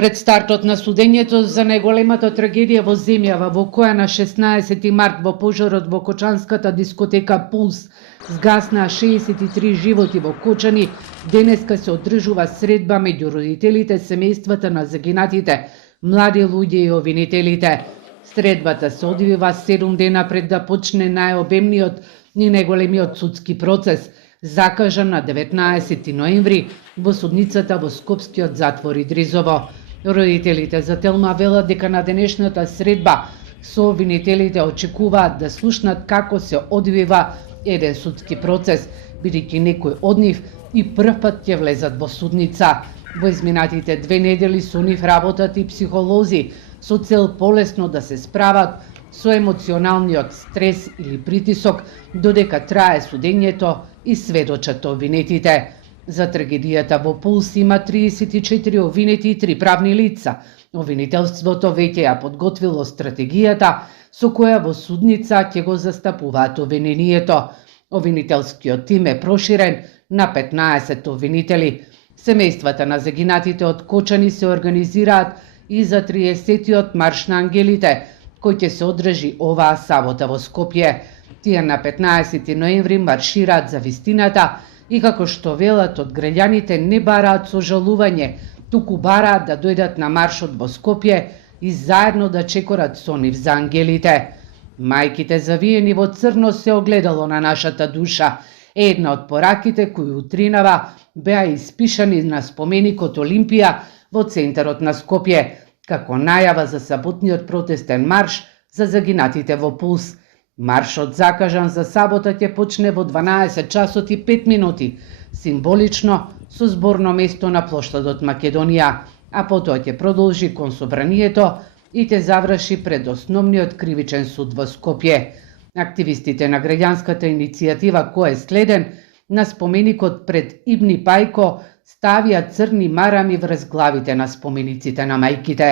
Пред стартот на судењето за најголемата трагедија во земјава, во која на 16 март во пожарот во Кочанската дискотека Пулс згаснаа 63 животи во Кочани, денеска се одржува средба меѓу родителите, семејствата на загинатите, млади луѓе и обвинителите. Средбата се одвива 7 дена пред да почне најобемниот и најголемиот судски процес, закажан на 19 ноември во судницата во Скопскиот затвор Идризово. Родителите за Телма велат дека на денешната средба со обвинителите очекуваат да слушнат како се одвива еден судски процес, бидејќи некои од нив и првпат ќе влезат во судница. Во изминатите 2 недели со нив работат и психолози со цел полесно да се справат со емоционалниот стрес или притисок додека трае судењето и сведочат обвинетите. За трагедијата во Пулс има 34 обвинети и 3 правни лица. Обвинителството веќе ја подготвило стратегијата со која во судница ќе го застапуваат обвинението. Обвинителскиот тим е проширен на 15 обвинители. Семејствата на загинатите од Кочани се организираат и за 30-тиот марш на ангелите, кој ќе се одржи оваа сабота во Скопје. Тие на 15 ноември маршираат за вистината и како што велат од граѓаните не бараат сожалување, туку бараат да дојдат на маршот во Скопје и заедно да чекорат со нив за ангелите. Мајките завиени во црно се огледало на нашата душа. Една од пораките кои утринава беа испишани на споменикот Олимпија во центарот на Скопје, како најава за саботниот протестен марш за загинатите во Пулс. Маршот закажан за сабота ќе почне во 12 часот и 5 минути, символично со зборно место на плоштадот Македонија, а потоа ќе продолжи кон собранието и ќе заврши пред основниот кривичен суд во Скопје. Активистите на граѓанската иницијатива кој е следен на споменикот пред Ибни Пајко ставија црни марами врз главите на спомениците на мајките.